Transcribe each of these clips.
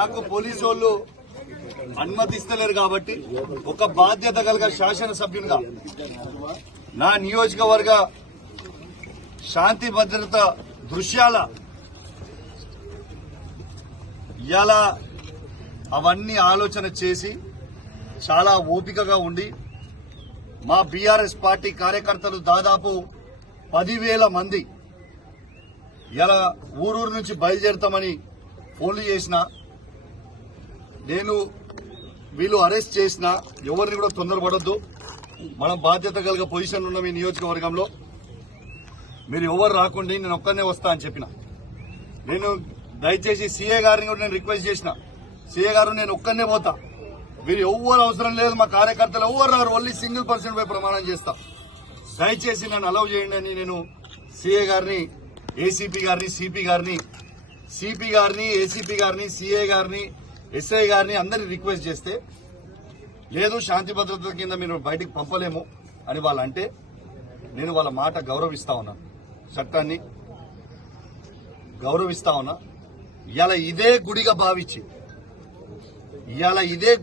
నాకు పోలీసు వాళ్ళు అనుమతిస్తలేరు కాబట్టి ఒక బాధ్యత కలిగిన శాసనసభ్యునిగా నా నియోజకవర్గ శాంతి భద్రత దృశ్యాల ఇవాళ అవన్నీ ఆలోచన చేసి చాలా ఓపికగా ఉండి మా బీఆర్ఎస్ పార్టీ కార్యకర్తలు దాదాపు 10,000 మంది ఇలా ఊరూరు నుంచి బయలుదేరుతామని ఫోన్లు చేసిన నేను వీళ్ళు అరెస్ట్ చేసిన ఎవరిని కూడా తొందరపడొద్దు. మనం బాధ్యత కలిగే పొజిషన్ ఉన్న మీ నియోజకవర్గంలో మీరు ఎవరు రాకుండా నేను ఒక్కనే వస్తా అని చెప్పిన. నేను దయచేసి సీఏ గారిని కూడా నేను రిక్వెస్ట్ చేసిన, సీఏ గారు నేను ఒక్కనే పోతా, మీరు ఎవ్వరు అవసరం లేదు, మా కార్యకర్తలు ఎవ్వరు రారు, ఓన్లీ సింగిల్ పర్సన్ పై ప్రమాణం చేస్తా, దయచేసి నన్ను అలౌ చేయండి అని నేను సీఏ గారిని, ఏసీపీ గారిని, సిపి గారిని, ఏసీపీ గారిని, సీఏ గారిని, ఎస్ఐ గారిని అందరినీ రిక్వెస్ట్ చేస్తే లేదు శాంతి భద్రతల కింద మీరు బయటికి పంపలేము అని వాళ్ళు అంటే నేను వాళ్ళ మాట గౌరవిస్తా ఉన్నా, చట్టాన్ని గౌరవిస్తా ఉన్నా. ఇవాళ ఇదే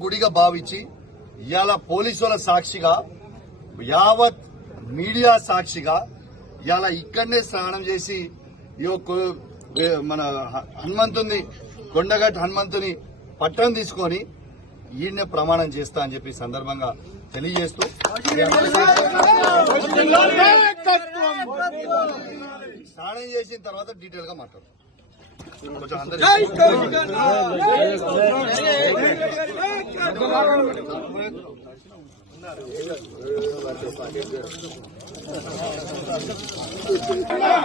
గుడిగా భావించి ఇవాళ పోలీసుల సాక్షిగా యావత్ మీడియా సాక్షిగా ఇవాళ ఇక్కడనే స్నానం చేసి మన హనుమంతుని కొండగట్టు హనుమంతుని పట్టం తీసుకొని ఈయన్నే ప్రమాణం చేస్తా అని చెప్పి సందర్భంగా తెలియజేస్తూ స్నానం చేసిన తర్వాత డీటెయిల్ గా మాట్లాడు.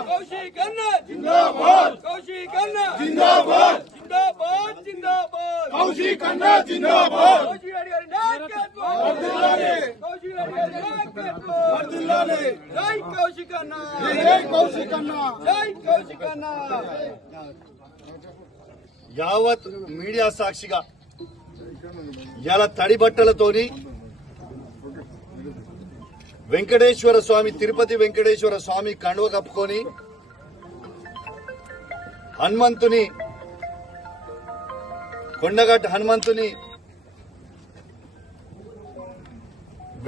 కౌశిక్ అన్న జిందాబాద్, కౌశిక్ అన్న జిందాబాద్, జిందాబాద్ జిందాబాద్, కౌశిక్ అన్న జిందాబాద్, కౌశిక్ గారి నాయకత్వం వర్ధిల్లాలి, కౌశిక్ గారి నాయకత్వం వర్ధిల్లాలి, జై కౌశిక్ అన్న, జై కౌశిక్ అన్న, జై కౌశిక్ అన్న. యావత్ మీడియా సాక్షిగా ఇలా తడి బట్టలతోని వెంకటేశ్వర స్వామి, తిరుపతి వెంకటేశ్వర స్వామి కండువ కప్పుకొని హనుమంతుని, కొండగట్టు హనుమంతుని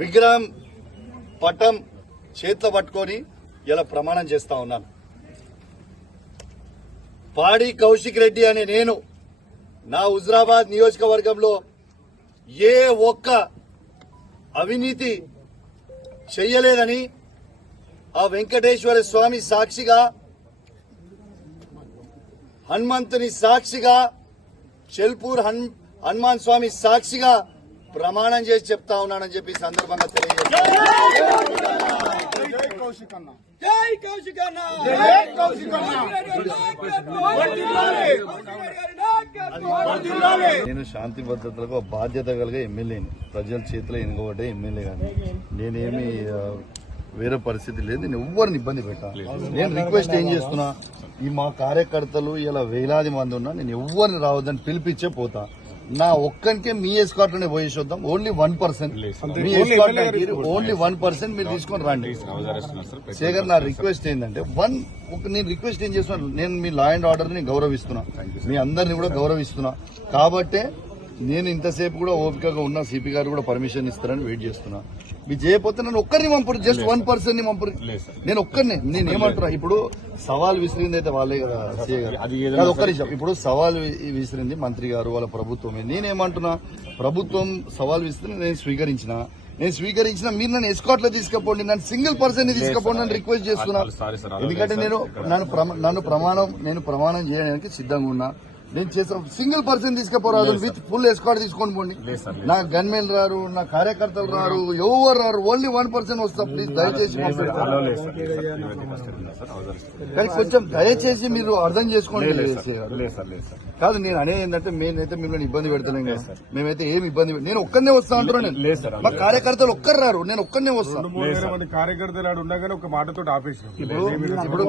విగ్రహం పటం చేతిలో పట్టుకొని ఇలా ప్రమాణం చేస్తా ఉన్నాను. పాడి కౌశిక్ రెడ్డి అనే నేను నా హుజరాబాద్ నియోజకవర్గంలో ఏ ఒక్క అవినీతి చెయ్యలేదని ఆ వెంకటేశ్వర స్వామి సాక్షిగా, హనుమంతుని సాక్షిగా, చెల్పూర్ హనుమాన్ స్వామి సాక్షిగా ప్రమాణం చేసి చెప్తా ఉన్నానని చెప్పి సందర్భంగా తెలియజేస్తాను. నేను శాంతి భద్రతలకు బాధ్యత కలిగే ఎమ్మెల్యేని, ప్రజల చేతిలో ఎన్నుకోబడ్డే ఎమ్మెల్యే కానీ నేనేమి వేరే పరిస్థితి లేదు. నేను ఎవరిని ఇబ్బంది పెట్టాను. నేను రిక్వెస్ట్ ఏం చేస్తున్నా, ఈ మా కార్యకర్తలు ఇలా వేలాది మంది ఉన్నా నేను ఎవరిని రావద్దని పిలిపించే పోతా. నా ఒక్కరికే మీ ఎస్కార్ట్లోనే పోయేసి వద్దాం. ఓన్లీ 1% మీ ఎస్కార్ట్ ఓన్లీ 1% మీరు తీసుకొని రండి. శేఖర్, నా రిక్వెస్ట్ ఏంటంటే నేను రిక్వెస్ట్ ఏం చేస్తున్నా, నేను మీ లా అండ్ ఆర్డర్ ని గౌరవిస్తున్నా, మీ అందరినీ కూడా గౌరవిస్తున్నా. కాబట్టే నేను ఇంతసేపు కూడా ఓపికగా ఉన్నా, సిపి గారు కూడా పర్మిషన్ ఇస్తారని వెయిట్ చేస్తున్నా. మీరు చేయకపోతే నన్ను ఒక్కరిని పంపరు, జస్ట్ 1% ని పంపరు. నేను ఒక్కరిని, నేనేమంటున్నా, ఇప్పుడు సవాల్ విసిరింది అయితే వాళ్ళే కదా సీఏ గారు, అది ఒక్క నిమిషం. ఇప్పుడు సవాల్ విసిరింది మంత్రి గారు, వాళ్ళ ప్రభుత్వమే. నేనేమంటున్నా, ప్రభుత్వం సవాల్ విసిరి నేను స్వీకరించిన మీరు నన్ను ఎస్కాట్ లో తీసుకుపోండి, నన్ను సింగిల్ పర్సన్ ని తీసుకుపోండి అని రిక్వెస్ట్ చేస్తున్నా. ఎందుకంటే నేను ప్రమాణం చేయడానికి సిద్ధంగా ఉన్నా. నేను చేసిన సింగిల్ పర్సన్ తీసుకుపోరాదు, విత్ ఫుల్ ఎస్కాట్ తీసుకొని పోండి. నా గన్మెన్ రారు, నా కార్యకర్తలు రారు, ఎవరు రారు, ఓన్లీ 1% వస్తా. ప్లీజ్ దయచేసి కానీ కొంచెం దయచేసి మీరు అర్థం చేసుకోండి. కాదు, నేను అనేది ఏంటంటే మేమైతే మిమ్మల్ని ఇబ్బంది పెడతలేం కదా, మేమైతే ఏమి ఇబ్బంది, నేను ఒక్కనే వస్తా అంటున్నాను. మా కార్యకర్తలు ఒక్కరు రారు, నేను ఒక్కనే వస్తాను. కార్యకర్తలు ఉండగానే ఒక మాటతో ఆపేసి ఇప్పుడు